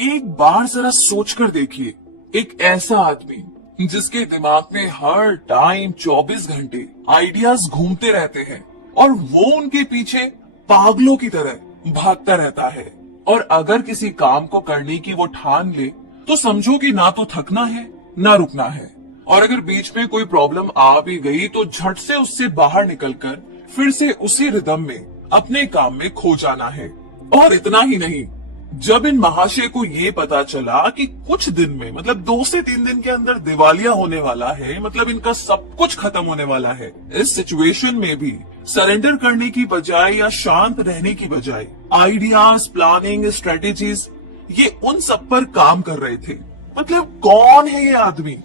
एक बार जरा सोच कर देखिए, एक ऐसा आदमी जिसके दिमाग में हर टाइम 24 घंटे आइडियाज घूमते रहते हैं और वो उनके पीछे पागलों की तरह भागता रहता है। और अगर किसी काम को करने की वो ठान ले तो समझो कि ना तो थकना है ना रुकना है। और अगर बीच में कोई प्रॉब्लम आ भी गई तो झट से उससे बाहर निकलकर फिर से उसी रिदम में अपने काम में खो जाना है। और इतना ही नहीं, जब इन महाशय को ये पता चला कि कुछ दिन में मतलब 2 से 3 दिन के अंदर दिवालिया होने वाला है, मतलब इनका सब कुछ खत्म होने वाला है, इस सिचुएशन में भी सरेंडर करने की बजाय या शांत रहने की बजाय आइडियाज, प्लानिंग, स्ट्रेटेजीज ये उन सब पर काम कर रहे थे। मतलब कौन है ये आदमी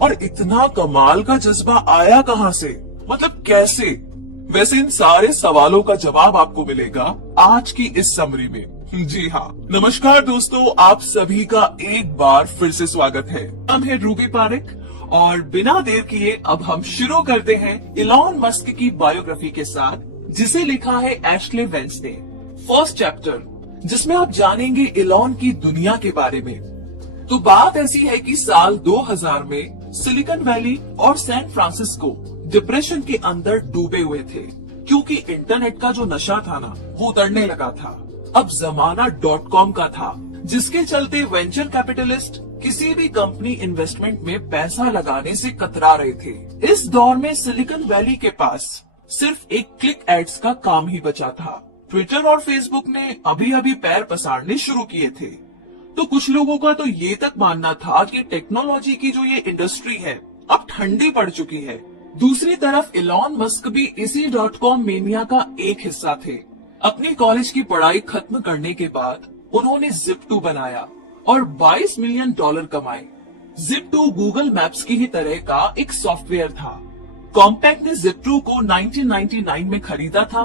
और इतना कमाल का जज्बा आया कहां से, मतलब कैसे? वैसे इन सारे सवालों का जवाब आपको मिलेगा आज की इस समरी में। जी हाँ, नमस्कार दोस्तों, आप सभी का एक बार फिर से स्वागत है। हम है रूबी पारिक और बिना देर किए अब हम शुरू करते हैं इलॉन मस्क की बायोग्राफी के साथ, जिसे लिखा है एशले वेंसडे। फर्स्ट चैप्टर, जिसमें आप जानेंगे इलॉन की दुनिया के बारे में। तो बात ऐसी है कि साल 2000 में सिलिकॉन वैली और सैन फ्रांसिस्को डिप्रेशन के अंदर डूबे हुए थे, क्योंकि इंटरनेट का जो नशा था ना वो उतरने लगा था। अब जमाना .com का था, जिसके चलते वेंचर कैपिटलिस्ट किसी भी कंपनी इन्वेस्टमेंट में पैसा लगाने से कतरा रहे थे। इस दौर में सिलिकॉन वैली के पास सिर्फ एक क्लिक एड्स का काम ही बचा था। ट्विटर और फेसबुक ने अभी अभी पैर पसारने शुरू किए थे। तो कुछ लोगों का तो ये तक मानना था कि टेक्नोलॉजी की जो ये इंडस्ट्री है अब ठंडी पड़ चुकी है। दूसरी तरफ इलॉन मस्क भी इसी .com मेनिया का एक हिस्सा थे। अपनी कॉलेज की पढ़ाई खत्म करने के बाद उन्होंने Zip2 बनाया और $22 मिलियन कमाए। Zip2 गूगल मैप्स की ही तरह का एक सॉफ्टवेयर था। कॉम्पैक्ट ने Zip2 को 1999 में खरीदा था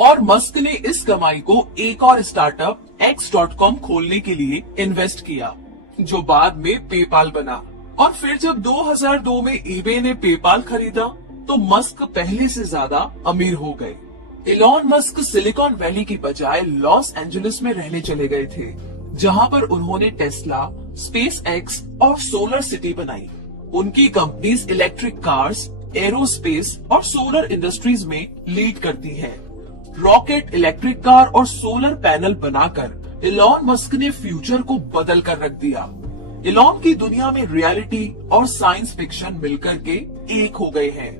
और मस्क ने इस कमाई को एक और स्टार्टअप X.com खोलने के लिए इन्वेस्ट किया, जो बाद में पेपाल बना। और फिर जब 2002 में eBay ने पेपाल खरीदा तो मस्क पहले से ज्यादा अमीर हो गए। इलॉन मस्क सिलिकॉन वैली की बजाय लॉस एंजलिस में रहने चले गए थे, जहां पर उन्होंने टेस्ला, स्पेस एक्स और सोलर सिटी बनाई। उनकी कंपनीज इलेक्ट्रिक कार्स, एरोस्पेस और सोलर इंडस्ट्रीज में लीड करती हैं। रॉकेट, इलेक्ट्रिक कार और सोलर पैनल बनाकर इलॉन मस्क ने फ्यूचर को बदल कर रख दिया। इलॉन की दुनिया में रियलिटी और साइंस फिक्शन मिलकर के एक हो गए हैं।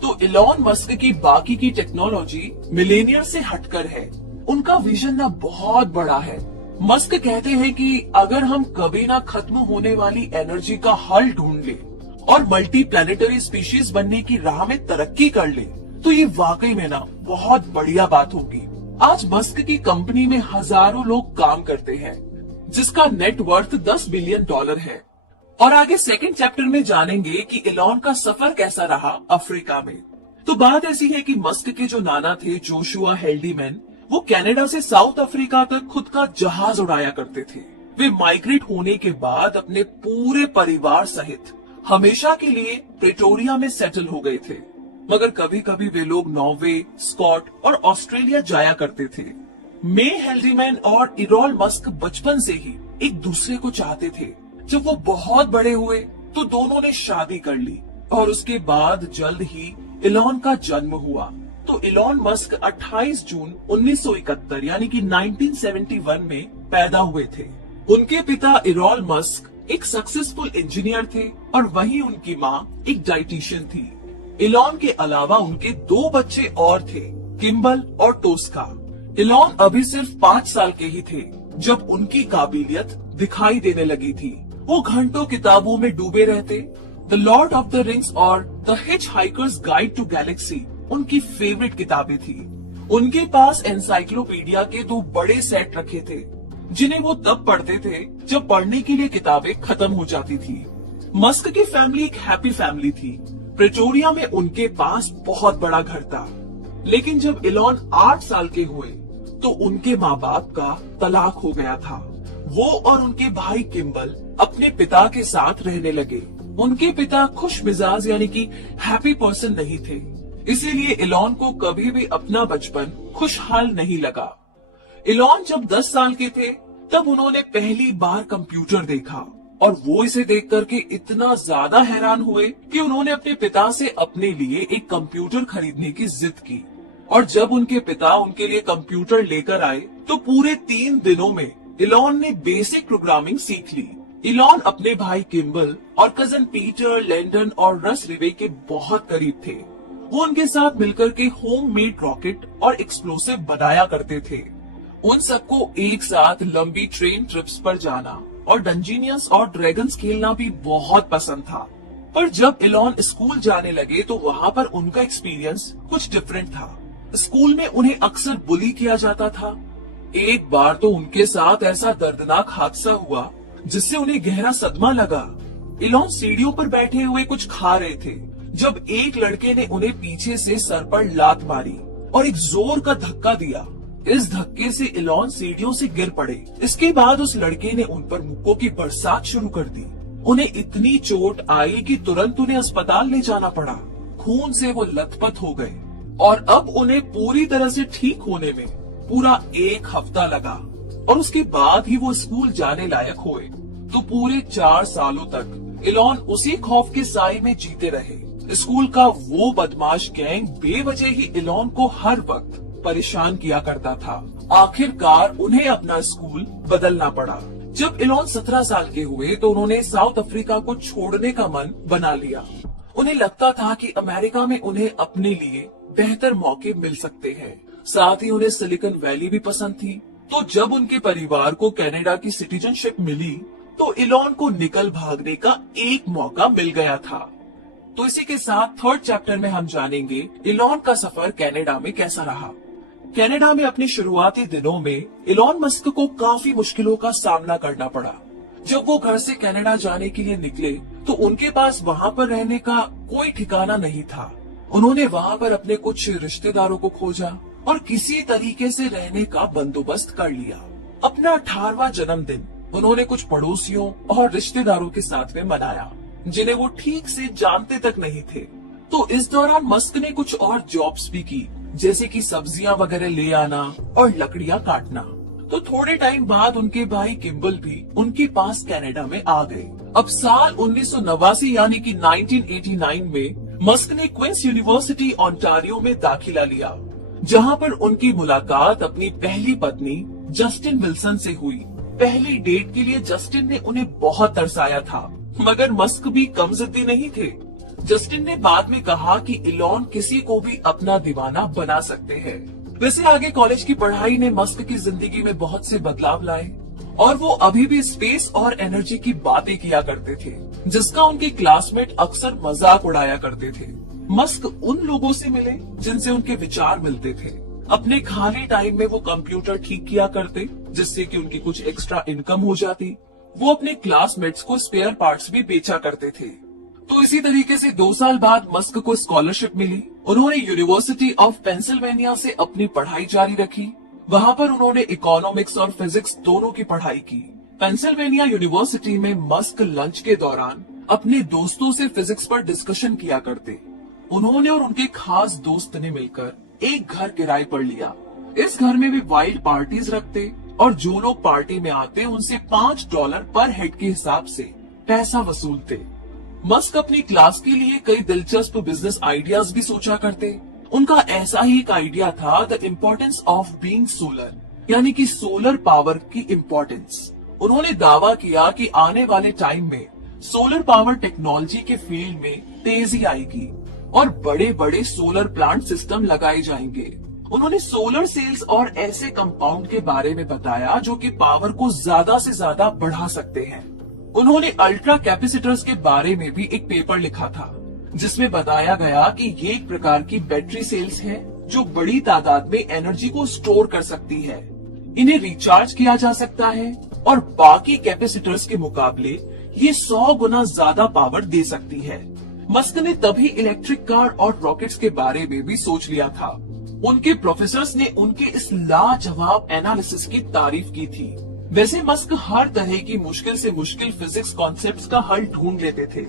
तो इलॉन मस्क की बाकी की टेक्नोलॉजी मिलेनियर से हटकर है। उनका विजन ना बहुत बड़ा है। मस्क कहते हैं कि अगर हम कभी ना खत्म होने वाली एनर्जी का हल ढूंढ ले और मल्टी प्लैनेटरी स्पीशीज बनने की राह में तरक्की कर ले तो ये वाकई में ना बहुत बढ़िया बात होगी। आज मस्क की कंपनी में हजारों लोग काम करते हैं, जिसका नेट वर्थ $10 बिलियन है। और आगे सेकंड चैप्टर में जानेंगे कि इलॉन का सफर कैसा रहा अफ्रीका में। तो बात ऐसी है कि मस्क के जो नाना थे जोशुआ हेल्डीमैन, वो कनाडा से साउथ अफ्रीका तक खुद का जहाज उड़ाया करते थे। वे माइग्रेट होने के बाद अपने पूरे परिवार सहित हमेशा के लिए प्रेटोरिया में सेटल हो गए थे। मगर कभी कभी वे लोग नॉर्वे, स्कॉट और ऑस्ट्रेलिया जाया करते थे। मे हेल्डीमैन और इरॉल मस्क बचपन से ही एक दूसरे को चाहते थे। जब वो बहुत बड़े हुए तो दोनों ने शादी कर ली और उसके बाद जल्द ही इलॉन का जन्म हुआ। तो इलॉन मस्क 28 जून 1971 यानी कि 1971 में पैदा हुए थे। उनके पिता इरॉल मस्क एक सक्सेसफुल इंजीनियर थे और वहीं उनकी माँ एक डाइटिशियन थी। इलॉन के अलावा उनके 2 बच्चे और थे, किम्बल और टोस्का। इलॉन अभी सिर्फ 5 साल के ही थे जब उनकी काबिलियत दिखाई देने लगी थी। वो घंटों किताबों में डूबे रहते। The Lord of the Rings और the Hitchhiker's Guide to Galaxy उनकी फेवरेट किताबें थी। उनके पास एनसाइक्लोपीडिया के 2 बड़े सेट रखे थे, जिन्हें वो तब पढ़ते थे जब पढ़ने के लिए किताबें खत्म हो जाती थी। मस्क की फैमिली एक हैप्पी फैमिली थी। प्रेटोरिया में उनके पास बहुत बड़ा घर था। लेकिन जब इलॉन 8 साल के हुए तो उनके माँ बाप का तलाक हो गया था। वो और उनके भाई किम्बल अपने पिता के साथ रहने लगे। उनके पिता खुश मिजाज यानी कि हैप्पी पर्सन नहीं थे, इसीलिए इलॉन को कभी भी अपना बचपन खुशहाल नहीं लगा। इलॉन जब 10 साल के थे तब उन्होंने पहली बार कंप्यूटर देखा और वो इसे देख करके इतना ज्यादा हैरान हुए कि उन्होंने अपने पिता से अपने लिए एक कंप्यूटर खरीदने की जिद की। और जब उनके पिता उनके लिए कंप्यूटर लेकर आए तो पूरे 3 दिनों में इलॉन ने बेसिक प्रोग्रामिंग सीख ली। इलॉन अपने भाई किम्बल और कजन पीटर, लैंडन और रस रिवे के बहुत करीब थे। वो उनके साथ मिलकर के होम मेड रॉकेट और एक्सप्लोसिव बनाया करते थे। उन सबको एक साथ लंबी ट्रेन ट्रिप्स पर जाना और डंजीनियस और ड्रैगन्स खेलना भी बहुत पसंद था। पर जब इलॉन स्कूल जाने लगे तो वहाँ पर उनका एक्सपीरियंस कुछ डिफरेंट था। स्कूल में उन्हें अक्सर बुली किया जाता था। एक बार तो उनके साथ ऐसा दर्दनाक हादसा हुआ जिससे उन्हें गहरा सदमा लगा। इलॉन सीढ़ियों पर बैठे हुए कुछ खा रहे थे जब एक लड़के ने उन्हें पीछे से सर पर लात मारी और एक जोर का धक्का दिया। इस धक्के से इलॉन सीढ़ियों से गिर पड़े। इसके बाद उस लड़के ने उन पर मुक्कों की बरसात शुरू कर दी। उन्हें इतनी चोट आई कि तुरंत उन्हें अस्पताल ले जाना पड़ा। खून से वो लथपथ हो गए और अब उन्हें पूरी तरह से ठीक होने में पूरा 1 हफ्ता लगा और उसके बाद ही वो स्कूल जाने लायक हुए। तो पूरे 4 सालों तक इलॉन उसी खौफ के साए में जीते रहे। स्कूल का वो बदमाश गैंग बेवजह ही इलॉन को हर वक्त परेशान किया करता था। आखिरकार उन्हें अपना स्कूल बदलना पड़ा। जब इलॉन 17 साल के हुए तो उन्होंने साउथ अफ्रीका को छोड़ने का मन बना लिया। उन्हें लगता था कि अमेरिका में उन्हें अपने लिए बेहतर मौके मिल सकते हैं। साथ ही उन्हें सिलिकॉन वैली भी पसंद थी। तो जब उनके परिवार को कनाडा की सिटीजनशिप मिली तो इलॉन को निकल भागने का एक मौका मिल गया था। तो इसी के साथ 3rd चैप्टर में हम जानेंगे इलॉन का सफर कनाडा में कैसा रहा। कनाडा में अपने शुरुआती दिनों में इलॉन मस्क को काफी मुश्किलों का सामना करना पड़ा। जब वो घर से कनाडा जाने के लिए निकले तो उनके पास वहाँ पर रहने का कोई ठिकाना नहीं था। उन्होंने वहाँ पर अपने कुछ रिश्तेदारों को खोजा और किसी तरीके से रहने का बंदोबस्त कर लिया। अपना 18वां जन्मदिन उन्होंने कुछ पड़ोसियों और रिश्तेदारों के साथ में मनाया जिन्हें वो ठीक से जानते तक नहीं थे। तो इस दौरान मस्क ने कुछ और जॉब्स भी की, जैसे कि सब्जियां वगैरह ले आना और लकड़ियां काटना। तो थोड़े टाइम बाद उनके भाई किम्बल भी उनके पास कनाडा में आ गए। अब साल 1989 यानी कि 1989 में मस्क ने क्वींस यूनिवर्सिटी ओंटारियो में दाखिला लिया, जहां पर उनकी मुलाकात अपनी पहली पत्नी जस्टिन विल्सन से हुई। पहली डेट के लिए जस्टिन ने उन्हें बहुत तरसाया था, मगर मस्क भी कम जिद्दी नहीं थे। जस्टिन ने बाद में कहा कि इलॉन किसी को भी अपना दीवाना बना सकते हैं। वैसे आगे कॉलेज की पढ़ाई ने मस्क की जिंदगी में बहुत से बदलाव लाए और वो अभी भी स्पेस और एनर्जी की बातें किया करते थे, जिसका उनके क्लासमेट अक्सर मजाक उड़ाया करते थे। मस्क उन लोगों से मिले जिनसे उनके विचार मिलते थे। अपने खाली टाइम में वो कंप्यूटर ठीक किया करते, जिससे कि उनकी कुछ एक्स्ट्रा इनकम हो जाती। वो अपने क्लासमेट्स को स्पेयर पार्ट्स भी बेचा करते थे। तो इसी तरीके से 2 साल बाद मस्क को स्कॉलरशिप मिली। उन्होंने यूनिवर्सिटी ऑफ पेंसिल्वेनिया से अपनी पढ़ाई जारी रखी। वहाँ पर उन्होंने इकोनॉमिक्स और फिजिक्स दोनों की पढ़ाई की। पेंसिल्वेनिया यूनिवर्सिटी में मस्क लंच के दौरान अपने दोस्तों से फिजिक्स पर डिस्कशन किया करते। उन्होंने और उनके खास दोस्त ने मिलकर एक घर किराए पर लिया। इस घर में वे वाइल्ड पार्टीज रखते और जो लोग पार्टी में आते उनसे $5 पर हेड के हिसाब से पैसा वसूलते। मस्क अपनी क्लास के लिए कई दिलचस्प बिजनेस आइडियाज भी सोचा करते। उनका ऐसा ही एक आइडिया था, the importance of being solar, यानी कि सोलर पावर की इम्पोर्टेंस। उन्होंने दावा किया कि आने वाले टाइम में सोलर पावर टेक्नोलॉजी के फील्ड में तेजी आएगी और बड़े बड़े सोलर प्लांट सिस्टम लगाए जाएंगे। उन्होंने सोलर सेल्स और ऐसे कंपाउंड के बारे में बताया जो कि पावर को ज्यादा से ज्यादा बढ़ा सकते हैं। उन्होंने अल्ट्रा कैपेसिटर्स के बारे में भी एक पेपर लिखा था, जिसमें बताया गया कि ये एक प्रकार की बैटरी सेल्स है जो बड़ी तादाद में एनर्जी को स्टोर कर सकती है। इन्हें रिचार्ज किया जा सकता है और बाकी कैपेसिटर्स के मुकाबले ये 100 गुना ज्यादा पावर दे सकती है। मस्क ने तभी इलेक्ट्रिक कार और रॉकेट्स के बारे में भी सोच लिया था। उनके प्रोफेसर्स ने उनके इस लाजवाब एनालिसिस की तारीफ की थी। वैसे मस्क हर तरह की मुश्किल से मुश्किल फिजिक्स कॉन्सेप्ट्स का हल ढूंढ लेते थे।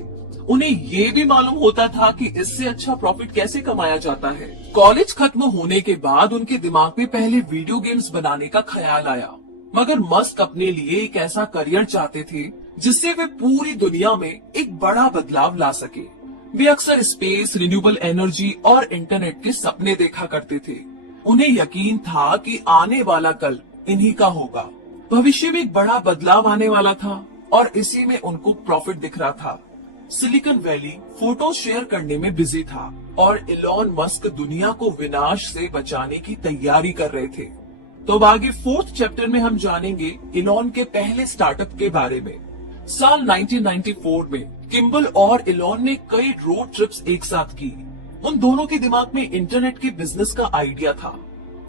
उन्हें ये भी मालूम होता था कि इससे अच्छा प्रॉफिट कैसे कमाया जाता है। कॉलेज खत्म होने के बाद उनके दिमाग में पहले वीडियो गेम्स बनाने का ख्याल आया। मगर मस्क अपने लिए एक ऐसा करियर चाहते थे जिससे वे पूरी दुनिया में एक बड़ा बदलाव ला सके। वे अक्सर स्पेस, रिन्यूएबल एनर्जी और इंटरनेट के सपने देखा करते थे। उन्हें यकीन था कि आने वाला कल इन्हीं का होगा। भविष्य में एक बड़ा बदलाव आने वाला था और इसी में उनको प्रॉफिट दिख रहा था। सिलिकॉन वैली फोटो शेयर करने में बिजी था और इलॉन मस्क दुनिया को विनाश से बचाने की तैयारी कर रहे थे। तो अब आगे 4th चैप्टर में हम जानेंगे इलॉन के पहले स्टार्टअप के बारे में। साल 1994 में किम्बल और इलॉन ने कई रोड ट्रिप्स एक साथ की। उन दोनों के दिमाग में इंटरनेट के बिजनेस का आइडिया था।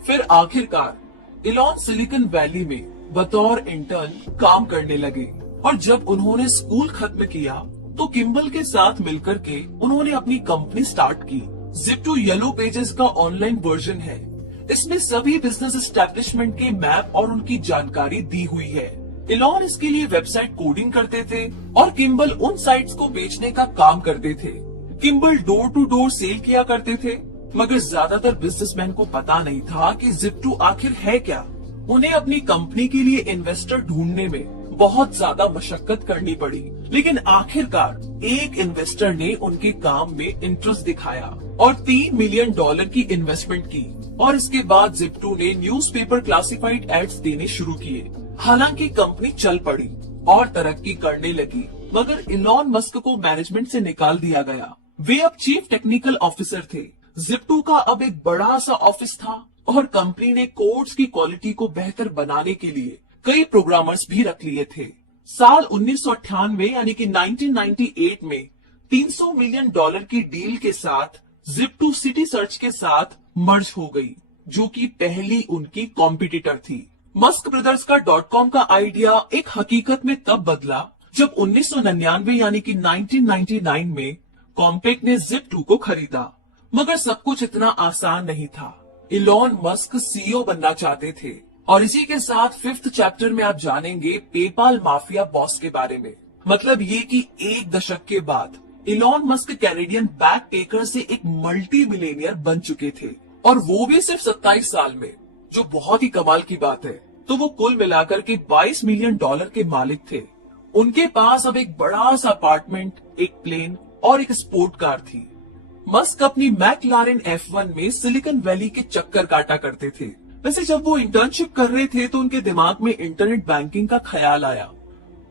फिर आखिरकार इलॉन सिलिकॉन वैली में बतौर इंटर्न काम करने लगे और जब उन्होंने स्कूल खत्म किया तो किम्बल के साथ मिलकर के उन्होंने अपनी कंपनी स्टार्ट की। Zip2 येलो पेजेस का ऑनलाइन वर्जन है। इसमें सभी बिजनेस एस्टेब्लिशमेंट के मैप और उनकी जानकारी दी हुई है। इलॉन इसके लिए वेबसाइट कोडिंग करते थे और किम्बल उन साइट्स को बेचने का काम करते थे। Kimbal door to door sale किया करते थे, मगर ज्यादातर बिजनेसमैन को पता नहीं था कि Zip2 आखिर है क्या। उन्हें अपनी कंपनी के लिए इन्वेस्टर ढूंढने में बहुत ज्यादा मशक्कत करनी पड़ी, लेकिन आखिरकार एक इन्वेस्टर ने उनके काम में इंटरेस्ट दिखाया और $3 मिलियन की इन्वेस्टमेंट की और इसके बाद Zip2 ने न्यूज़पेपर क्लासिफाइड एड्स देने शुरू किए। हालांकि कंपनी चल पड़ी और तरक्की करने लगी, मगर इलॉन मस्क को मैनेजमेंट से निकाल दिया गया। वे अब चीफ टेक्निकल ऑफिसर थे। Zip2 का अब एक बड़ा सा ऑफिस था और कंपनी ने कोड्स की क्वालिटी को बेहतर बनाने के लिए कई प्रोग्रामर्स भी रख लिए थे। साल 1998 यानी कि 1998 में $300 मिलियन की डील के साथ Zip2 सिटी सर्च के साथ मर्ज हो गई, जो कि पहली उनकी कॉम्पिटिटर थी। मस्क ब्रदर्स का .com का आइडिया एक हकीकत में तब बदला जब 1999 यानी कि 1999 में कॉम्पैक्ट ने Zip2 को खरीदा। मगर सब कुछ इतना आसान नहीं था। इलॉन मस्क सीईओ बनना चाहते थे और इसी के साथ 5th चैप्टर में आप जानेंगे पेपाल माफिया बॉस के बारे में। मतलब ये कि एक दशक के बाद Elon Musk Canadian back picker से एक मल्टी मिलियनियर बन चुके थे और वो भी सिर्फ 27 साल में, जो बहुत ही कमाल की बात है। तो वो कुल मिलाकर के $22 मिलियन के मालिक थे। उनके पास अब एक बड़ा सा अपार्टमेंट, एक प्लेन और एक स्पोर्ट कार थी। मस्क अपनी मैकलारेन F1 में सिलिकॉन वैली के चक्कर काटा करते थे। वैसे जब वो इंटर्नशिप कर रहे थे तो उनके दिमाग में इंटरनेट बैंकिंग का ख्याल आया।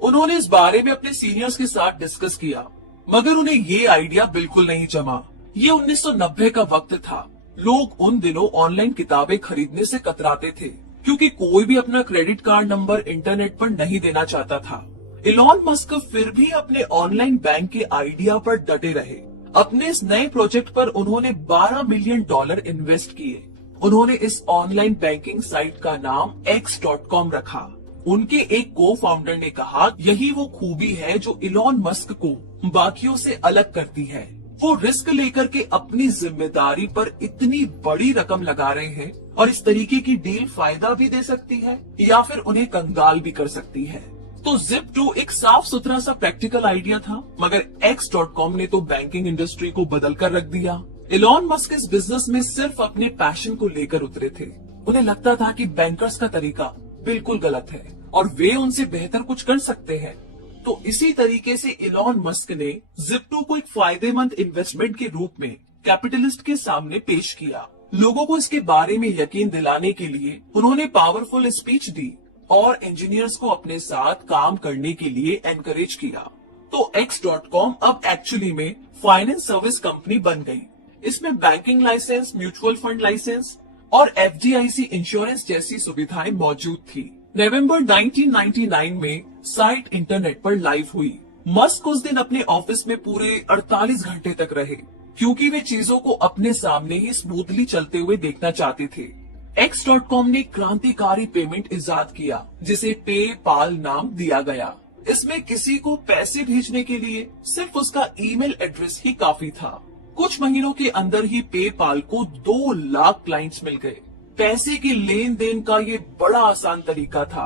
उन्होंने इस बारे में अपने सीनियर्स के साथ डिस्कस किया, मगर उन्हें ये आइडिया बिल्कुल नहीं जमा। ये 1990 का वक्त था। लोग उन दिनों ऑनलाइन किताबें खरीदने से कतराते थे क्योंकि कोई भी अपना क्रेडिट कार्ड नंबर इंटरनेट पर नहीं देना चाहता था। इलॉन मस्क फिर भी अपने ऑनलाइन बैंक के आइडिया पर डटे रहे। अपने इस नए प्रोजेक्ट पर उन्होंने $12 मिलियन इन्वेस्ट किए। उन्होंने इस ऑनलाइन बैंकिंग साइट का नाम X.com रखा। उनके एक को फाउंडर ने कहा, यही वो खूबी है जो इलॉन मस्क को बाकियों से अलग करती है। वो रिस्क लेकर के अपनी जिम्मेदारी पर इतनी बड़ी रकम लगा रहे हैं और इस तरीके की डील फायदा भी दे सकती है या फिर उन्हें कंगाल भी कर सकती है। तो Zip2 एक साफ सुथरा सा प्रैक्टिकल आइडिया था, मगर X.com ने तो बैंकिंग इंडस्ट्री को बदल कर रख दिया। इलॉन मस्क इस बिजनेस में सिर्फ अपने पैशन को लेकर उतरे थे। उन्हें लगता था कि बैंकर्स का तरीका बिल्कुल गलत है और वे उनसे बेहतर कुछ कर सकते हैं। तो इसी तरीके से इलॉन मस्क ने Zip2 को एक फायदेमंद इन्वेस्टमेंट के रूप में कैपिटलिस्ट के सामने पेश किया। लोगों को इसके बारे में यकीन दिलाने के लिए उन्होंने पावरफुल स्पीच दी और इंजीनियर्स को अपने साथ काम करने के लिए एनकरेज किया। तो X.com अब एक्चुअली में फाइनेंस सर्विस कंपनी बन गई। इसमें banking licence, mutual fund licence और FDIC इंश्योरेंस जैसी सुविधाएं मौजूद थी। नवंबर 1999 में साइट इंटरनेट पर लाइव हुई। मस्क उस दिन अपने ऑफिस में पूरे 48 घंटे तक रहे क्योंकि वे चीजों को अपने सामने ही स्मूथली चलते हुए देखना चाहते थे। X.com ने क्रांतिकारी पेमेंट इजाद किया जिसे पेपाल नाम दिया गया। इसमें किसी को पैसे भेजने के लिए सिर्फ उसका ईमेल एड्रेस ही काफी था। कुछ महीनों के अंदर ही पेपाल को 2 लाख क्लाइंट्स मिल गए। पैसे के लेन देन का ये बड़ा आसान तरीका था,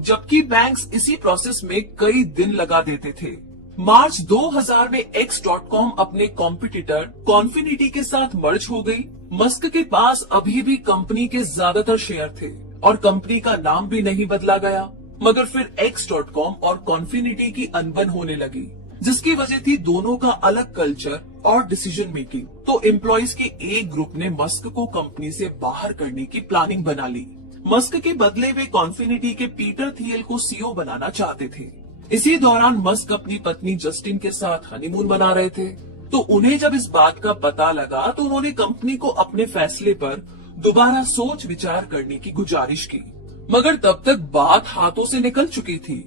जबकि बैंक्स इसी प्रोसेस में कई दिन लगा देते थे। मार्च 2000 में X.com अपने कॉम्पिटिटर कॉन्फिनिटी के साथ मर्ज हो गई। मस्क के पास अभी भी कंपनी के ज्यादातर शेयर थे और कंपनी का नाम भी नहीं बदला गया। मगर फिर X.com और कॉन्फिनिटी की अनबन होने लगी, जिसकी वजह थी दोनों का अलग कल्चर और डिसीजन मेकिंग। तो एम्प्लॉइज के एक ग्रुप ने मस्क को कंपनी से बाहर करने की प्लानिंग बना ली। मस्क के बदले वे कॉन्फिनिटी के पीटर थियल को सीईओ बनाना चाहते थे। इसी दौरान मस्क अपनी पत्नी जस्टिन के साथ हनीमून मना रहे थे। तो उन्हें जब इस बात का पता लगा तो उन्होंने कंपनी को अपने फैसले पर दोबारा सोच विचार करने की गुजारिश की। मगर तब तक बात हाथों से निकल चुकी थी।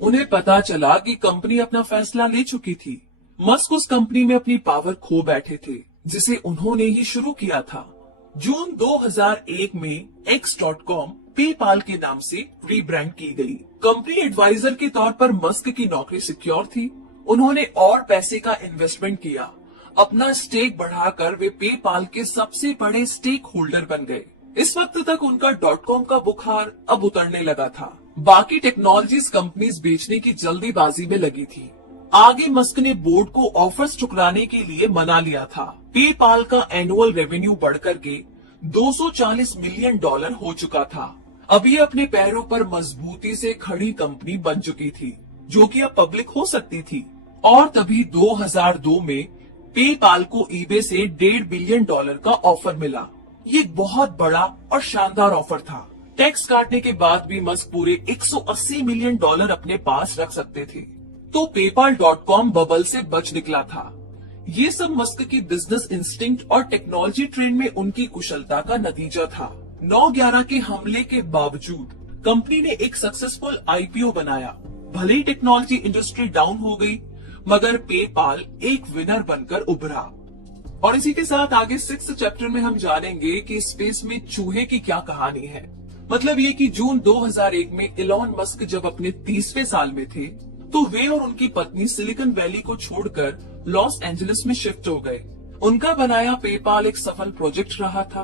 उन्हें पता चला कि कंपनी अपना फैसला ले चुकी थी। मस्क उस कंपनी में अपनी पावर खो बैठे थे, जिसे उन्होंने ही शुरू किया था। जून 2001 में X.com पेपाल के नाम से रीब्रांड की गई। कंपनी एडवाइजर के तौर पर मस्क की नौकरी सिक्योर थी। उन्होंने और पैसे का इन्वेस्टमेंट किया। अपना स्टेक बढ़ाकर वे पेपाल के सबसे बड़े स्टेक होल्डर बन गए। इस वक्त तक उनका .com का बुखार अब उतरने लगा था। बाकी टेक्नोलॉजीज कंपनीज बेचने की जल्दीबाजी में लगी थी। आगे मस्क ने बोर्ड को ऑफर्स ठुकराने के लिए मना लिया था। पेपाल का एनुअल रेवेन्यू बढ़कर के $240 मिलियन हो चुका था। अब ये अपने पैरों पर मजबूती से खड़ी कंपनी बन चुकी थी, जो कि अब पब्लिक हो सकती थी। और तभी 2002 में पेपाल को ईबे से $1.5 बिलियन का ऑफर मिला। ये बहुत बड़ा और शानदार ऑफर था। टैक्स काटने के बाद भी मस्क पूरे $180 मिलियन अपने पास रख सकते थे। तो PayPal.com बबल से बच निकला था। ये सब मस्क की बिजनेस इंस्टिंक्ट और टेक्नोलॉजी ट्रेंड में उनकी कुशलता का नतीजा था। 9/11 के हमले के बावजूद कंपनी ने एक सक्सेसफुल IPO बनाया। भले ही टेक्नोलॉजी इंडस्ट्री डाउन हो गई, मगर पेपाल एक विनर बनकर उभरा। और इसी के साथ आगे 6th चैप्टर में हम जानेंगे कि स्पेस में चूहे की क्या कहानी है। मतलब ये कि जून 2001 में इलॉन मस्क जब अपने 30वें साल में थे, तो वे और उनकी पत्नी सिलिकॉन वैली को छोड़कर लॉस एंजलिस में शिफ्ट हो गए। उनका बनाया पेपाल एक सफल प्रोजेक्ट रहा था,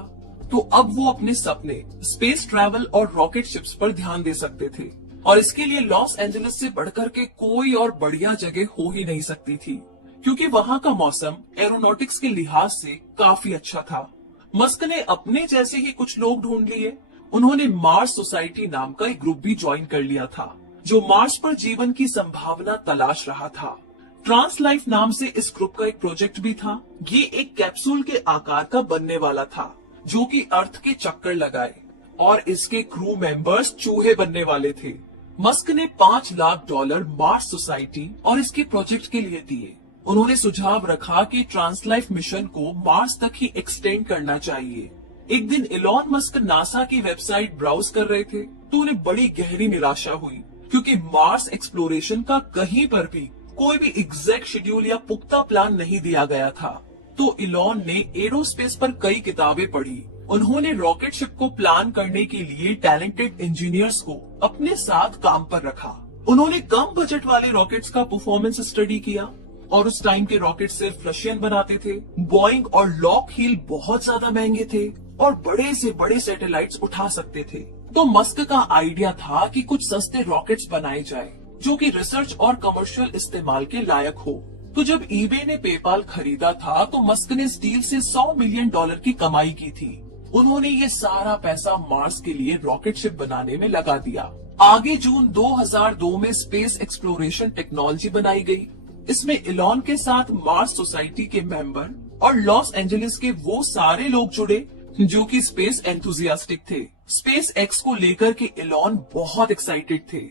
तो अब वो अपने सपने स्पेस ट्रैवल और रॉकेट शिप्स पर ध्यान दे सकते थे। और इसके लिए लॉस एंजलिस से बढ़कर के कोई और बढ़िया जगह हो ही नहीं सकती थी, क्योंकि वहाँ का मौसम एरोनॉटिक्स के लिहाज से काफी अच्छा था। मस्क ने अपने जैसे ही कुछ लोग ढूंढ लिए। उन्होंने मार्स सोसाइटी नाम का एक ग्रुप भी ज्वाइन कर लिया था, जो मार्स पर जीवन की संभावना तलाश रहा था। ट्रांस लाइफ नाम से इस ग्रुप का एक प्रोजेक्ट भी था। ये एक कैप्सूल के आकार का बनने वाला था, जो कि अर्थ के चक्कर लगाए, और इसके क्रू मेंबर्स चूहे बनने वाले थे। मस्क ने $5 लाख मार्स सोसाइटी और इसके प्रोजेक्ट के लिए दिए। उन्होंने सुझाव रखा कि ट्रांसलाइफ मिशन को मार्स तक ही एक्सटेंड करना चाहिए। एक दिन इलॉन मस्क नासा की वेबसाइट ब्राउज कर रहे थे, तो उन्हें बड़ी गहरी निराशा हुई, क्योंकि मार्स एक्सप्लोरेशन का कहीं पर भी कोई भी एग्जैक्ट शेड्यूल या पुख्ता प्लान नहीं दिया गया था। तो इलॉन ने एरोस्पेस पर कई किताबें पढ़ी। उन्होंने रॉकेट शिप को प्लान करने के लिए टैलेंटेड इंजीनियर्स को अपने साथ काम पर रखा। उन्होंने कम बजट वाले रॉकेट्स का परफॉर्मेंस स्टडी किया, और उस टाइम के रॉकेट सिर्फ रशियन बनाते थे। बॉइंग और लॉकहीड बहुत ज्यादा महंगे थे और बड़े से बड़े सैटेलाइट्स उठा सकते थे। तो मस्क का आइडिया था कि कुछ सस्ते रॉकेट्स बनाए जाए, जो कि रिसर्च और कमर्शियल इस्तेमाल के लायक हो। तो जब ईबे ने पेपाल खरीदा था, तो मस्क ने इस डील से $100 मिलियन की कमाई की थी। उन्होंने ये सारा पैसा मार्स के लिए रॉकेट शिप बनाने में लगा दिया। आगे जून 2002 में स्पेस एक्सप्लोरेशन टेक्नोलॉजी बनाई गई। इसमें इलॉन के साथ मार्स सोसाइटी के मेंबर और लॉस एंजलिस के वो सारे लोग जुड़े जो कि स्पेस एंथुजियास्टिक थे। स्पेस एक्स को लेकर के इलॉन बहुत एक्साइटेड थे।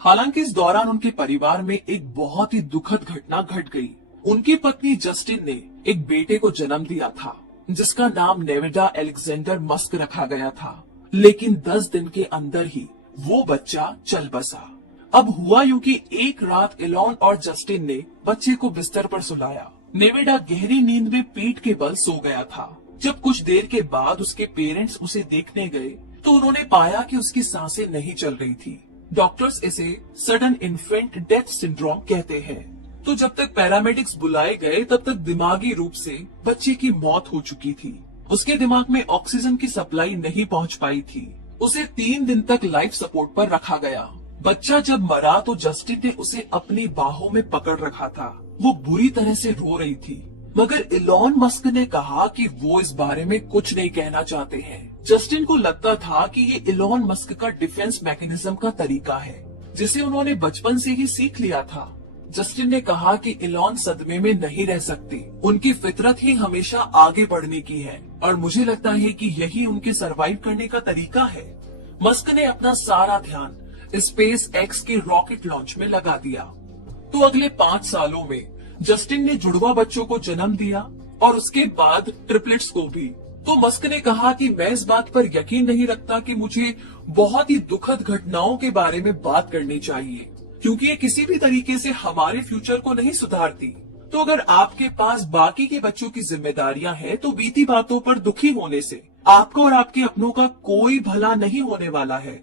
हालांकि इस दौरान उनके परिवार में एक बहुत ही दुखद घटना घट गई। उनकी पत्नी जस्टिन ने एक बेटे को जन्म दिया था, जिसका नाम नेवेडा अलेक्जेंडर मस्क रखा गया था। लेकिन 10 दिन के अंदर ही वो बच्चा चल बसा। अब हुआ यूं कि एक रात इलॉन और जस्टिन ने बच्चे को बिस्तर पर सुलाया। नेवेडा गहरी नींद में पीठ के बल सो गया था। जब कुछ देर के बाद उसके पेरेंट्स उसे देखने गए, तो उन्होंने पाया कि उसकी सांसें नहीं चल रही थी। डॉक्टर्स इसे सडन इन्फेंट डेथ सिंड्रोम कहते हैं। तो जब तक पैरामेडिक्स बुलाए गए, तब तक दिमागी रूप से बच्चे की मौत हो चुकी थी। उसके दिमाग में ऑक्सीजन की सप्लाई नहीं पहुंच पाई थी। उसे 3 दिन तक लाइफ सपोर्ट पर रखा गया। बच्चा जब मरा तो जस्टिन ने उसे अपनी बाहों में पकड़ रखा था। वो बुरी तरह से रो रही थी। मगर इलॉन मस्क ने कहा कि वो इस बारे में कुछ नहीं कहना चाहते हैं। जस्टिन को लगता था कि ये इलॉन मस्क का डिफेंस मैकेनिज्म का तरीका है, जिसे उन्होंने बचपन से ही सीख लिया था। जस्टिन ने कहा कि इलॉन सदमे में नहीं रह सकती, उनकी फितरत ही हमेशा आगे बढ़ने की है और मुझे लगता है कि यही उनके सरवाइव करने का तरीका है। मस्क ने अपना सारा ध्यान स्पेस एक्स के रॉकेट लॉन्च में लगा दिया। तो अगले 5 सालों में जस्टिन ने जुड़वा बच्चों को जन्म दिया और उसके बाद ट्रिपलेट्स को भी। तो मस्क ने कहा कि मैं इस बात पर यकीन नहीं रखता कि मुझे बहुत ही दुखद घटनाओं के बारे में बात करनी चाहिए, क्योंकि ये किसी भी तरीके से हमारे फ्यूचर को नहीं सुधारती। तो अगर आपके पास बाकी के बच्चों की जिम्मेदारियां हैं, तो बीती बातों पर दुखी होने से आपका और आपके अपनों का कोई भला नहीं होने वाला है।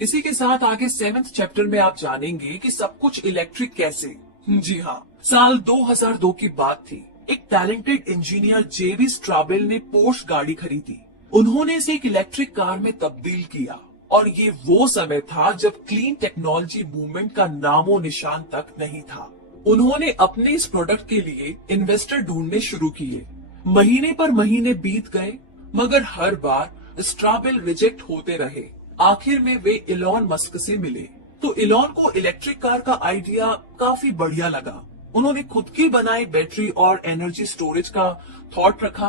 इसी के साथ आगे 7th चैप्टर में आप जानेंगे कि सब कुछ इलेक्ट्रिक कैसे। जी हाँ, साल 2002 की बात थी। एक टैलेंटेड इंजीनियर जेबी स्ट्राबेल ने पोर्श गाड़ी खरीदी। उन्होंने इसे एक इलेक्ट्रिक कार में तब्दील किया और ये वो समय था जब क्लीन टेक्नोलॉजी मूवमेंट का नामो निशान तक नहीं था। उन्होंने अपने इस प्रोडक्ट के लिए इन्वेस्टर ढूंढने शुरू किए। महीने पर महीने बीत गए, मगर हर बार स्ट्राबेल रिजेक्ट होते रहे। आखिर में वे इलॉन मस्क से मिले। तो इलॉन को इलेक्ट्रिक कार का आइडिया काफी बढ़िया लगा। उन्होंने खुद की बनाई बैटरी और एनर्जी स्टोरेज का थॉट रखा।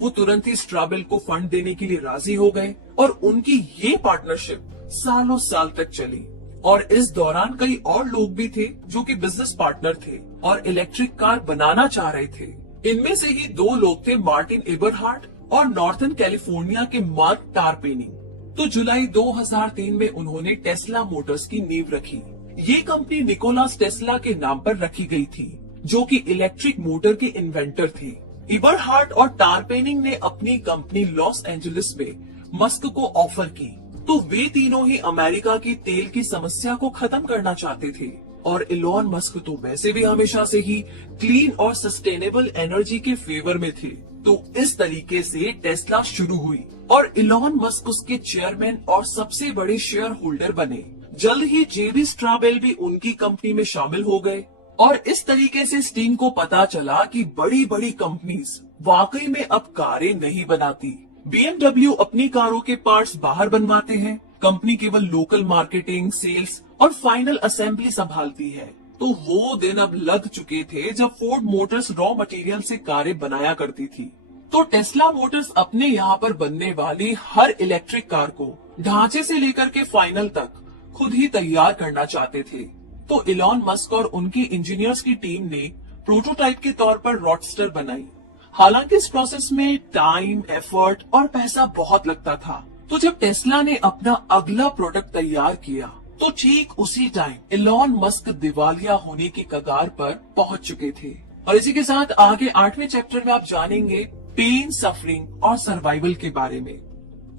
वो तुरंत ही स्ट्राबेल को फंड देने के लिए राजी हो गए और उनकी ये पार्टनरशिप सालों साल तक चली। और इस दौरान कई और लोग भी थे जो कि बिजनेस पार्टनर थे और इलेक्ट्रिक कार बनाना चाह रहे थे। इनमें से ही 2 लोग थे, मार्टिन एबरहार्ट और नॉर्थर्न कैलिफोर्निया के मार्क टारपेनी। तो जुलाई 2003 में उन्होंने टेस्ला मोटर्स की नींव रखी। ये कंपनी निकोलास टेस्ला के नाम पर रखी गई थी, जो कि इलेक्ट्रिक मोटर के इन्वेंटर थे। एबरहार्ट और टारपेनिंग ने अपनी कंपनी लॉस एंजलिस में मस्क को ऑफर की। तो वे तीनों ही अमेरिका की तेल की समस्या को खत्म करना चाहते थे और इलॉन मस्क तो वैसे भी हमेशा से ही क्लीन और सस्टेनेबल एनर्जी के फेवर में थे। तो इस तरीके से टेस्ला शुरू हुई और इलॉन मस्क उसके चेयरमैन और सबसे बड़े शेयर होल्डर बने। जल्द ही जेबी स्ट्राबेल भी उनकी कंपनी में शामिल हो गए और इस तरीके से स्टीन को पता चला कि बड़ी बड़ी कंपनीज वाकई में अब कारें नहीं बनाती। BMW अपनी कारों के पार्ट्स बाहर बनवाते हैं, कंपनी केवल लोकल मार्केटिंग, सेल्स और फाइनल असेंबली संभालती है। तो वो दिन अब लग चुके थे जब फोर्ड मोटर्स रॉ मटेरियल से कारें बनाया करती थी। तो टेस्ला मोटर्स अपने यहाँ पर बनने वाली हर इलेक्ट्रिक कार को ढांचे से लेकर के फाइनल तक खुद ही तैयार करना चाहते थे। तो इलॉन मस्क और उनकी इंजीनियर्स की टीम ने प्रोटोटाइप के तौर पर रॉडस्टर बनाई। हालांकि इस प्रोसेस में टाइम, एफर्ट और पैसा बहुत लगता था। तो जब टेस्ला ने अपना अगला प्रोडक्ट तैयार किया, तो ठीक उसी टाइम इलॉन मस्क दिवालिया होने की कगार पर पहुंच चुके थे। और इसी के साथ आगे 8वें चैप्टर में आप जानेंगे पेन, सफरिंग और सर्वाइवल के बारे में।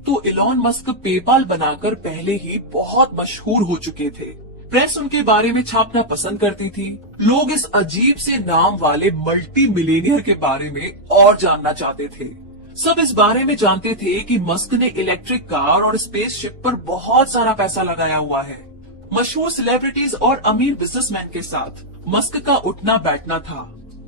तो इलॉन मस्क पेपाल बनाकर पहले ही बहुत मशहूर हो चुके थे। प्रेस उनके बारे में छापना पसंद करती थी। लोग इस अजीब से नाम वाले मल्टी मिलेनियर के बारे में और जानना चाहते थे। सब इस बारे में जानते थे कि मस्क ने इलेक्ट्रिक कार और स्पेसशिप पर बहुत सारा पैसा लगाया हुआ है। मशहूर सेलिब्रिटीज और अमीर बिजनेसमैन के साथ मस्क का उठना बैठना था।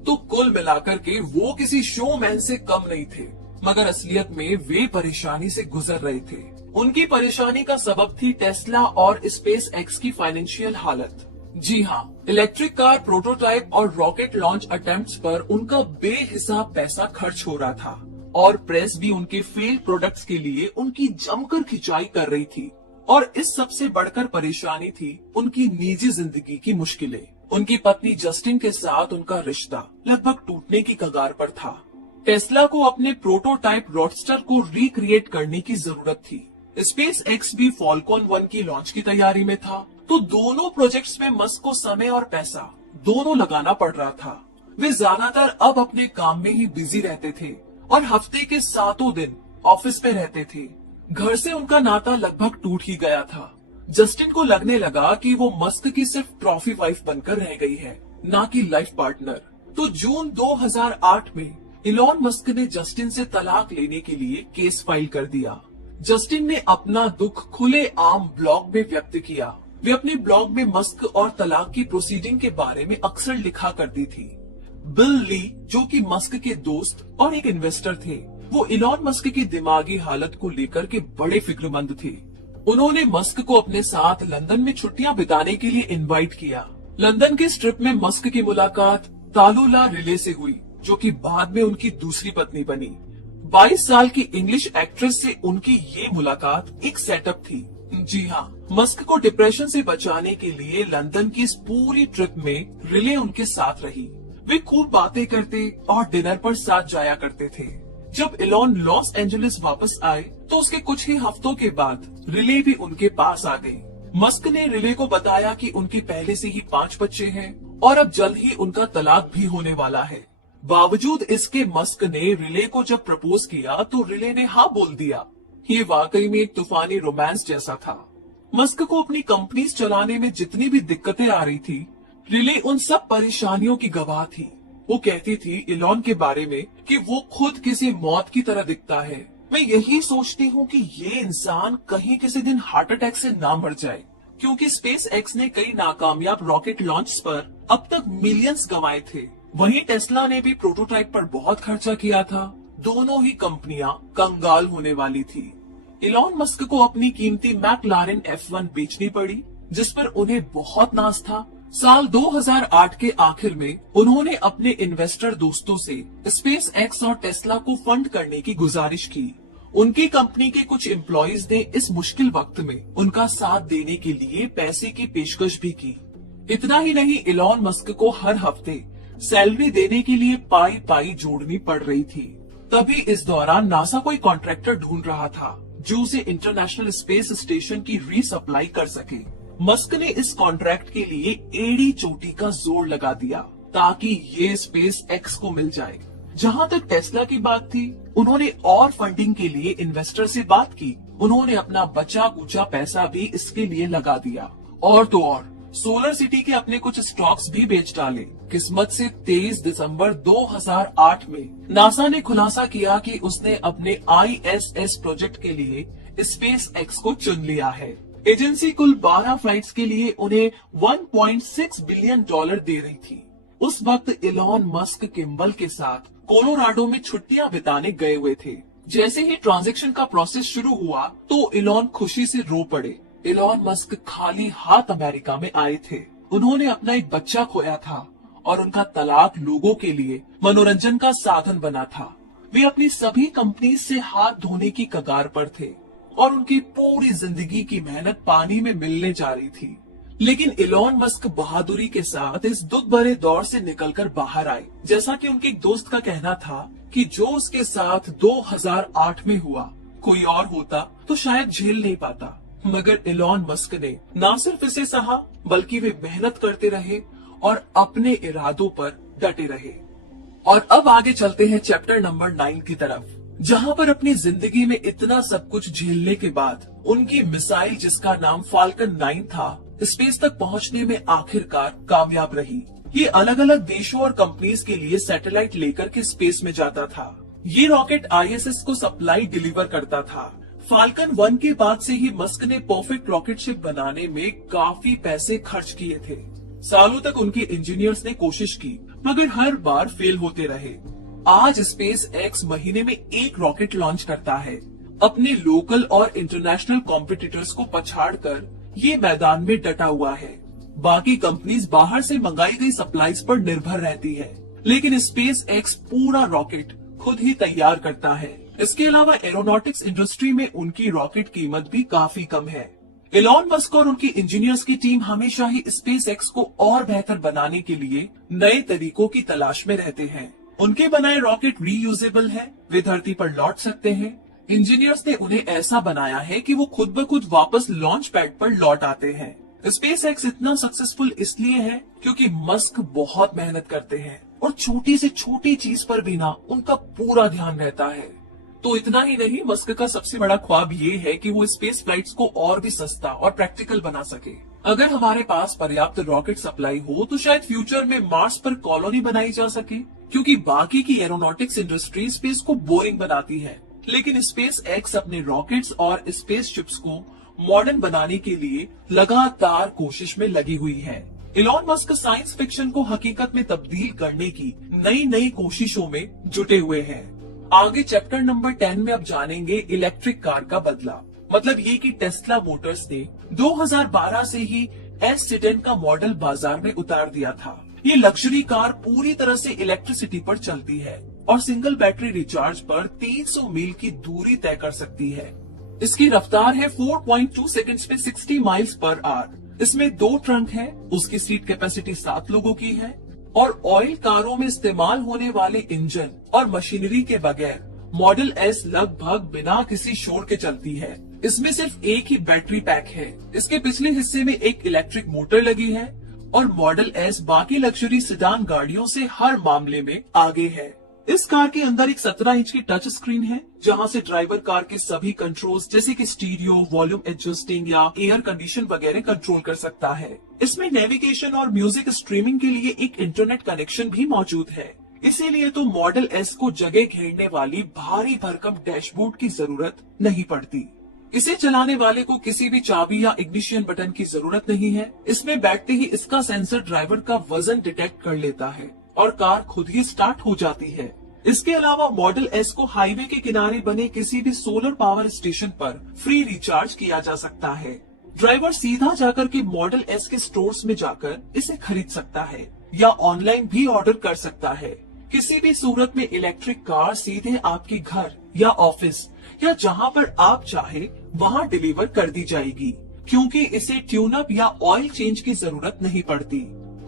तो कुल मिलाकर के वो किसी शोमैन से कम नहीं थे, मगर असलियत में वे परेशानी से गुजर रहे थे। उनकी परेशानी का सबब थी टेस्ला और स्पेस एक्स की फाइनेंशियल हालत। जी हाँ, इलेक्ट्रिक कार प्रोटोटाइप और रॉकेट लॉन्च अटेम्प्ट्स पर उनका बेहिसाब पैसा खर्च हो रहा था और प्रेस भी उनके फेल्ड प्रोडक्ट्स के लिए उनकी जमकर खिंचाई कर रही थी। और इस सबसे बढ़कर परेशानी थी उनकी निजी जिंदगी की मुश्किलें। उनकी पत्नी जस्टिन के साथ उनका रिश्ता लगभग टूटने की कगार पर था। टेस्ला को अपने प्रोटोटाइप रॉडस्टर को रिक्रिएट करने की जरूरत थी। स्पेस एक्स भी फॉल्कॉन 1 की लॉन्च की तैयारी में था। तो दोनों प्रोजेक्ट्स में मस्क को समय और पैसा दोनों लगाना पड़ रहा था। वे ज्यादातर अब अपने काम में ही बिजी रहते थे और हफ्ते के 7 दिन ऑफिस में रहते थे। घर से उनका नाता लगभग टूट ही गया था। जस्टिन को लगने लगा कि वो मस्क की सिर्फ ट्रॉफी वाइफ बनकर रह गई है, ना कि लाइफ पार्टनर। तो जून 2008 में इलॉन मस्क ने जस्टिन से तलाक लेने के लिए केस फाइल कर दिया। जस्टिन ने अपना दुख खुले आम ब्लॉग में व्यक्त किया। वे अपने ब्लॉग में मस्क और तलाक की प्रोसीडिंग के बारे में अक्सर लिखा करती थी। बिल ली, जो कि मस्क के दोस्त और एक इन्वेस्टर थे, वो इलॉन मस्क की दिमागी हालत को लेकर के बड़े फिक्रमंद थे। उन्होंने मस्क को अपने साथ लंदन में छुट्टियां बिताने के लिए इनवाइट किया। लंदन के स्ट्रिप में मस्क की मुलाकात तालुला रिले से हुई, जो कि बाद में उनकी दूसरी पत्नी बनी। 22 साल की इंग्लिश एक्ट्रेस से उनकी ये मुलाकात एक सेटअप थी। जी हाँ, मस्क को डिप्रेशन से बचाने के लिए लंदन की इस पूरी ट्रिप में रिले उनके साथ रही। वे खूब बातें करते और डिनर पर साथ जाया करते थे। जब इलॉन लॉस एंजलिस वापस आए तो उसके कुछ ही हफ्तों के बाद रिले भी उनके पास आ गई। मस्क ने रिले को बताया कि उनके पहले से ही 5 बच्चे हैं और अब जल्द ही उनका तलाक भी होने वाला है। बावजूद इसके मस्क ने रिले को जब प्रपोज किया तो रिले ने हाँ बोल दिया। ये वाकई में एक तूफानी रोमांस जैसा था। मस्क को अपनी कंपनीज चलाने में जितनी भी दिक्कतें आ रही थी, रिले उन सब परेशानियों की गवाह थी। वो कहती थी इलॉन के बारे में कि वो खुद किसी मौत की तरह दिखता है। मैं यही सोचती हूँ कि ये इंसान कहीं किसी दिन हार्ट अटैक से ना मर जाए, क्योंकि स्पेस एक्स ने कई नाकामयाब रॉकेट लॉन्च पर अब तक मिलियंस गंवाए थे। वहीं टेस्ला ने भी प्रोटोटाइप पर बहुत खर्चा किया था। दोनों ही कंपनियां कंगाल होने वाली थी। इलॉन मस्क को अपनी कीमती मैकलारेन F1 बेचनी पड़ी, जिस पर उन्हें बहुत नाज था। साल 2008 के आखिर में उन्होंने अपने इन्वेस्टर दोस्तों से स्पेस एक्स और टेस्ला को फंड करने की गुजारिश की। उनकी कंपनी के कुछ एम्प्लॉइज ने इस मुश्किल वक्त में उनका साथ देने के लिए पैसे की पेशकश भी की। इतना ही नहीं, इलॉन मस्क को हर हफ्ते सैलरी देने के लिए पाई पाई जोड़नी पड़ रही थी। तभी इस दौरान नासा कोई कॉन्ट्रैक्टर ढूंढ रहा था जो उसे इंटरनेशनल स्पेस स्टेशन की रीसप्लाई कर सके। मस्क ने इस कॉन्ट्रैक्ट के लिए एड़ी चोटी का जोर लगा दिया ताकि ये स्पेस एक्स को मिल जाए। जहाँ तक टेस्ला की बात थी, उन्होंने और फंडिंग के लिए इन्वेस्टर से बात की। उन्होंने अपना बचा कुचा पैसा भी इसके लिए लगा दिया। और तो और सोलर सिटी के अपने कुछ स्टॉक्स भी बेच डाले। किस्मत से 23 दिसंबर 2008 में नासा ने खुलासा किया कि उसने अपने ISS प्रोजेक्ट के लिए स्पेस एक्स को चुन लिया है। एजेंसी कुल 12 फ्लाइट्स के लिए उन्हें $1.6 बिलियन दे रही थी। उस वक्त इलॉन मस्क किम्बल के साथ कोलोराडो में छुट्टियां बिताने गए हुए थे। जैसे ही ट्रांजैक्शन का प्रोसेस शुरू हुआ तो इलॉन खुशी से रो पड़े। इलॉन मस्क खाली हाथ अमेरिका में आए थे। उन्होंने अपना एक बच्चा खोया था और उनका तलाक लोगों के लिए मनोरंजन का साधन बना था। वे अपनी सभी कंपनी से हाथ धोने की कगार पर थे और उनकी पूरी जिंदगी की मेहनत पानी में मिलने जा रही थी। लेकिन इलॉन मस्क बहादुरी के साथ इस दुख भरे दौर से निकलकर बाहर आए। जैसा कि उनके एक दोस्त का कहना था कि जो उसके साथ 2008 में हुआ, कोई और होता तो शायद झेल नहीं पाता। मगर इलॉन मस्क ने न सिर्फ इसे सहा, बल्कि वे मेहनत करते रहे और अपने इरादों पर डटे रहे। और अब आगे चलते हैं चैप्टर नंबर 9 की तरफ, जहां पर अपनी जिंदगी में इतना सब कुछ झेलने के बाद उनकी मिसाइल, जिसका नाम फाल्कन 9 था, स्पेस तक पहुंचने में आखिरकार कामयाब रही। ये अलग अलग देशों और कंपनीज के लिए सैटेलाइट लेकर के स्पेस में जाता था। ये रॉकेट ISS को सप्लाई डिलीवर करता था। फाल्कन 1 के बाद से ही मस्क ने परफेक्ट रॉकेट शिप बनाने में काफी पैसे खर्च किए थे। सालों तक उनके इंजीनियर्स ने कोशिश की, मगर हर बार फेल होते रहे। आज स्पेस एक्स महीने में एक रॉकेट लॉन्च करता है। अपने लोकल और इंटरनेशनल कॉम्पिटिटर्स को पछाड़कर ये मैदान में डटा हुआ है। बाकी कंपनीज बाहर से मंगाई गई सप्लाईज पर निर्भर रहती है, लेकिन स्पेस एक्स पूरा रॉकेट खुद ही तैयार करता है। इसके अलावा एरोनॉटिक्स इंडस्ट्री में उनकी रॉकेट कीमत भी काफी कम है। इलॉन मस्क और उनकी इंजीनियर्स की टीम हमेशा ही स्पेस एक्स को और बेहतर बनाने के लिए नए तरीकों की तलाश में रहते हैं। उनके बनाए रॉकेट रीयूजेबल है, वे धरती पर लौट सकते हैं। इंजीनियर्स ने उन्हें ऐसा बनाया है कि वो खुद ब खुद वापस लॉन्च पैड पर लौट आते हैं। स्पेस एक्स इतना सक्सेसफुल इसलिए है क्योंकि मस्क बहुत मेहनत करते हैं और छोटी से छोटी चीज पर भी ना उनका पूरा ध्यान रहता है। तो इतना ही नहीं, मस्क का सबसे बड़ा ख्वाब ये है कि वो स्पेस फ्लाइट्स को और भी सस्ता और प्रैक्टिकल बना सके। अगर हमारे पास पर्याप्त रॉकेट सप्लाई हो तो शायद फ्यूचर में मार्स पर कॉलोनी बनाई जा सके, क्योंकि बाकी की एरोनॉटिक्स इंडस्ट्री स्पेस को बोरिंग बनाती है। लेकिन स्पेस एक्स अपने रॉकेट्स और स्पेस शिप्स को मॉडर्न बनाने के लिए लगातार कोशिश में लगी हुई है। इलॉन मस्क साइंस फिक्शन को हकीकत में तब्दील करने की नई नई कोशिशों में जुटे हुए हैं। आगे चैप्टर नंबर 10 में अब जानेंगे इलेक्ट्रिक कार का बदला। मतलब ये कि टेस्ला मोटर्स ने 2012 से ही S10 का मॉडल बाजार में उतार दिया था। ये लग्जरी कार पूरी तरह से इलेक्ट्रिसिटी पर चलती है और सिंगल बैटरी रिचार्ज पर 300 मील की दूरी तय कर सकती है। इसकी रफ्तार है 4.2 सेकंड्स में 60 माइल्स पर आवर। इसमें 2 ट्रंक है, उसकी सीट कैपेसिटी 7 लोगों की है और ऑयल कारों में इस्तेमाल होने वाले इंजन और मशीनरी के बगैर मॉडल एस लगभग बिना किसी शोर के चलती है। इसमें सिर्फ एक ही बैटरी पैक है। इसके पिछले हिस्से में एक इलेक्ट्रिक मोटर लगी है और मॉडल एस बाकी लग्जरी सेडान गाड़ियों से हर मामले में आगे है। इस कार के अंदर एक 17 इंच की टच स्क्रीन है, जहां से ड्राइवर कार के सभी कंट्रोल्स जैसे कि स्टीरियो, वॉल्यूम एडजस्टिंग या एयर कंडीशन वगैरह कंट्रोल कर सकता है। इसमें नेविगेशन और म्यूजिक स्ट्रीमिंग के लिए एक इंटरनेट कनेक्शन भी मौजूद है। इसीलिए तो मॉडल एस को जगह घेरने वाली भारी भरकम डैशबोर्ड की जरूरत नहीं पड़ती। इसे चलाने वाले को किसी भी चाबी या इग्निशन बटन की जरूरत नहीं है। इसमें बैठते ही इसका सेंसर ड्राइवर का वजन डिटेक्ट कर लेता है और कार खुद ही स्टार्ट हो जाती है। इसके अलावा मॉडल एस को हाईवे के किनारे बने किसी भी सोलर पावर स्टेशन पर फ्री रिचार्ज किया जा सकता है। ड्राइवर सीधा जाकर के मॉडल एस के स्टोर्स में जाकर इसे खरीद सकता है या ऑनलाइन भी ऑर्डर कर सकता है। किसी भी सूरत में इलेक्ट्रिक कार सीधे आपके घर या ऑफिस या जहां पर आप चाहे वहां डिलीवर कर दी जाएगी, क्योंकि इसे ट्यून अप या ऑयल चेंज की जरूरत नहीं पड़ती।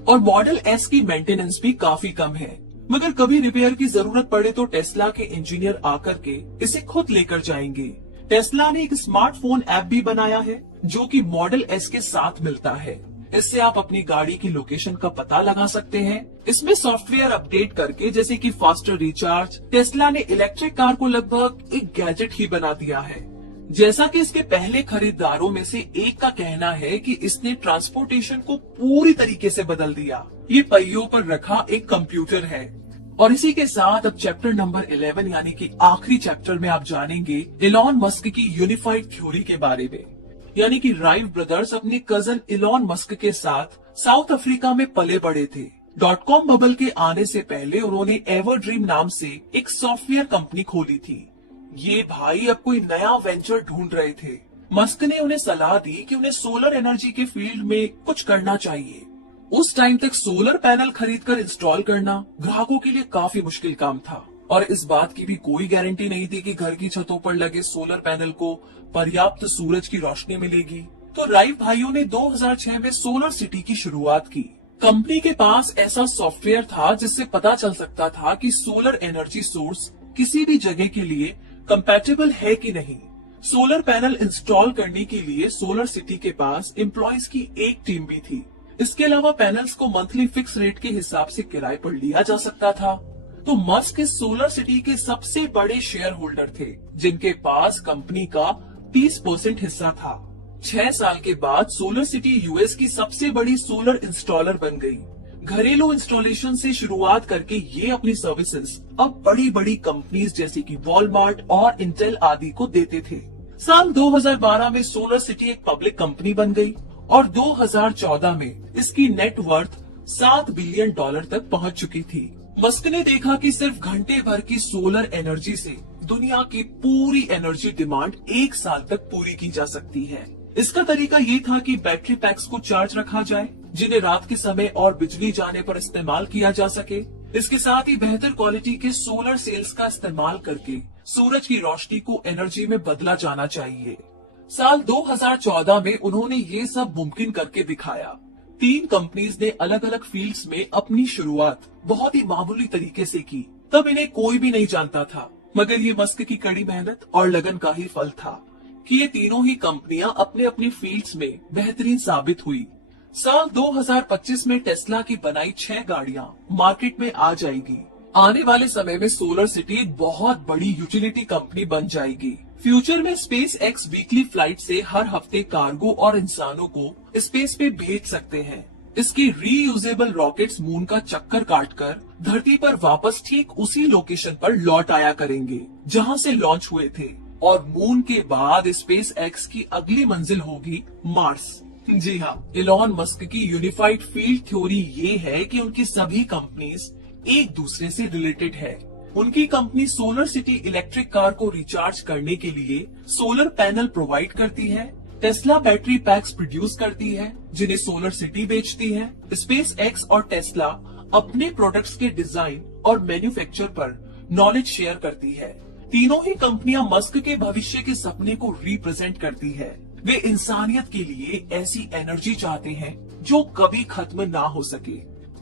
और मॉडल एस की मेंटेनेंस भी काफी कम है, मगर कभी रिपेयर की जरूरत पड़े तो टेस्ला के इंजीनियर आकर के इसे खुद लेकर जाएंगे। टेस्ला ने एक स्मार्टफोन ऐप भी बनाया है जो कि मॉडल एस के साथ मिलता है। इससे आप अपनी गाड़ी की लोकेशन का पता लगा सकते हैं। इसमें सॉफ्टवेयर अपडेट करके जैसे कि फास्टर रिचार्ज, टेस्ला ने इलेक्ट्रिक कार को लगभग एक गैजेट ही बना दिया है। जैसा कि इसके पहले खरीदारों में से एक का कहना है कि इसने ट्रांसपोर्टेशन को पूरी तरीके से बदल दिया। ये पहियों पर रखा एक कंप्यूटर है। और इसी के साथ अब चैप्टर नंबर 11 यानी कि आखिरी चैप्टर में आप जानेंगे इलॉन मस्क की यूनिफाइड थ्योरी के बारे में। यानी कि राइट ब्रदर्स अपने कजन इलॉन मस्क के साथ साउथ अफ्रीका में पले बड़े थे। .com बबल के आने से पहले उन्होंने एवरड्रीम नाम से एक सॉफ्टवेयर कंपनी खोली थी। ये भाई अब कोई नया वेंचर ढूंढ रहे थे। मस्क ने उन्हें सलाह दी कि उन्हें सोलर एनर्जी के फील्ड में कुछ करना चाहिए। उस टाइम तक सोलर पैनल खरीदकर इंस्टॉल करना ग्राहकों के लिए काफी मुश्किल काम था और इस बात की भी कोई गारंटी नहीं थी कि घर की छतों पर लगे सोलर पैनल को पर्याप्त सूरज की रोशनी मिलेगी। तो राइट भाइयों ने 2006 में सोलर सिटी की शुरुआत की। कंपनी के पास ऐसा सॉफ्टवेयर था जिससे पता चल सकता था कि सोलर एनर्जी सोर्स किसी भी जगह के लिए कंपैटिबल है कि नहीं। सोलर पैनल इंस्टॉल करने के लिए सोलर सिटी के पास एम्प्लॉयज की एक टीम भी थी। इसके अलावा पैनल्स को मंथली फिक्स रेट के हिसाब से किराए पर लिया जा सकता था। तो मस्क इस सोलर सिटी के सबसे बड़े शेयर होल्डर थे, जिनके पास कंपनी का 30% हिस्सा था। 6 साल के बाद सोलर सिटी यूएस की सबसे बड़ी सोलर इंस्टॉलर बन गई। घरेलू इंस्टॉलेशन से शुरुआत करके ये अपनी सर्विसेज अब बड़ी बड़ी कंपनीज जैसे कि वॉलमार्ट और इंटेल आदि को देते थे। साल 2012 में सोलर सिटी एक पब्लिक कंपनी बन गई और 2014 में इसकी नेट वर्थ $7 बिलियन तक पहुंच चुकी थी। मस्क ने देखा कि सिर्फ घंटे भर की सोलर एनर्जी से दुनिया की पूरी एनर्जी डिमांड 1 साल तक पूरी की जा सकती है। इसका तरीका ये था कि बैटरी पैक्स को चार्ज रखा जाए, जिन्हें रात के समय और बिजली जाने पर इस्तेमाल किया जा सके। इसके साथ ही बेहतर क्वालिटी के सोलर सेल्स का इस्तेमाल करके सूरज की रोशनी को एनर्जी में बदला जाना चाहिए। साल 2014 में उन्होंने ये सब मुमकिन करके दिखाया। 3 कंपनीज ने अलग अलग फील्ड्स में अपनी शुरुआत बहुत ही मामूली तरीके से की। तब इन्हें कोई भी नहीं जानता था, मगर ये मस्क की कड़ी मेहनत और लगन का ही फल था कि ये तीनों ही कंपनियां अपने अपनी फील्ड्स में बेहतरीन साबित हुई। साल 2025 में टेस्ला की बनाई 6 गाड़ियां मार्केट में आ जाएगी। आने वाले समय में सोलर सिटी एक बहुत बड़ी यूटिलिटी कंपनी बन जाएगी। फ्यूचर में स्पेस एक्स वीकली फ्लाइट से हर हफ्ते कार्गो और इंसानों को स्पेस पे भेज सकते हैं। इसकी रीयूजेबल रॉकेट्स मून का चक्कर काटकर धरती पर वापस ठीक उसी लोकेशन पर लौट आया करेंगे जहां से लॉन्च हुए थे। और मून के बाद स्पेस एक्स की अगली मंजिल होगी मार्स। जी हाँ, इलॉन मस्क की यूनिफाइड फील्ड थ्योरी ये है कि उनकी सभी कंपनीज एक दूसरे से रिलेटेड है। उनकी company solar city electric car को रिचार्ज करने के लिए सोलर पैनल प्रोवाइड करती है, टेस्ला बैटरी पैक्स प्रोड्यूस करती है जिन्हें सोलर सिटी बेचती है। स्पेस एक्स और टेस्ला अपने प्रोडक्ट्स के डिजाइन और मैन्युफैक्चर पर नॉलेज शेयर करती है। तीनों ही कंपनियां मस्क के भविष्य के सपने को रिप्रेजेंट करती है। वे इंसानियत के लिए ऐसी एनर्जी चाहते हैं जो कभी खत्म ना हो सके,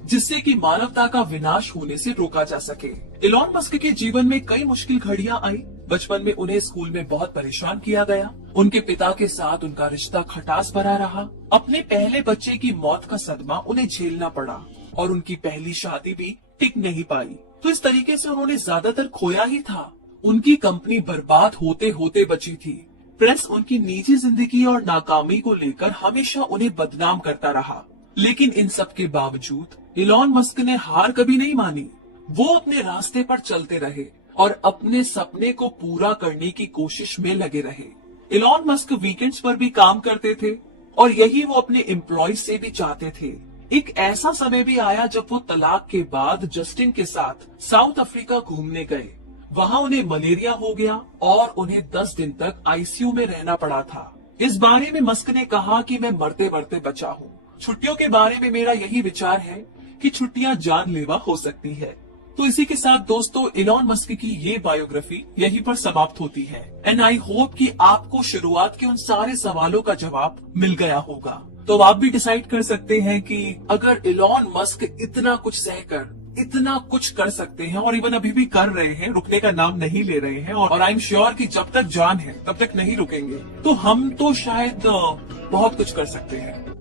जिससे कि मानवता का विनाश होने से रोका जा सके। इलॉन मस्क के जीवन में कई मुश्किल घड़ियां आई। बचपन में उन्हें स्कूल में बहुत परेशान किया गया। उनके पिता के साथ उनका रिश्ता खटास भरा रहा। अपने पहले बच्चे की मौत का सदमा उन्हें झेलना पड़ा और उनकी पहली शादी भी टिक नहीं पाई। तो इस तरीके से उन्होंने ज्यादातर खोया ही था। उनकी कंपनी बर्बाद होते होते बची थी। प्रेस उनकी निजी जिंदगी और नाकामी को लेकर हमेशा उन्हें बदनाम करता रहा, लेकिन इन सब के बावजूद इलॉन मस्क ने हार कभी नहीं मानी। वो अपने रास्ते पर चलते रहे और अपने सपने को पूरा करने की कोशिश में लगे रहे। इलॉन मस्क वीकेंड्स पर भी काम करते थे और यही वो अपने एम्प्लॉय से भी चाहते थे। एक ऐसा समय भी आया जब वो तलाक के बाद जस्टिन के साथ साउथ अफ्रीका घूमने गए। वहाँ उन्हें मलेरिया हो गया और उन्हें 10 दिन तक आईसीयू में रहना पड़ा था। इस बारे में मस्क ने कहा कि मैं मरते मरते बचा हूँ। छुट्टियों के बारे में मेरा यही विचार है कि छुट्टियां जानलेवा हो सकती है। तो इसी के साथ दोस्तों, इलॉन मस्क की ये बायोग्राफी यहीं पर समाप्त होती है। एंड आई होप कि आपको शुरुआत के उन सारे सवालों का जवाब मिल गया होगा। तो आप भी डिसाइड कर सकते हैं कि अगर इलॉन मस्क इतना कुछ सहकर इतना कुछ कर सकते हैं और इवन अभी भी कर रहे हैं, रुकने का नाम नहीं ले रहे हैं, और आई एम श्योर कि जब तक जान है तब तक नहीं रुकेंगे, तो हम तो शायद बहुत कुछ कर सकते हैं।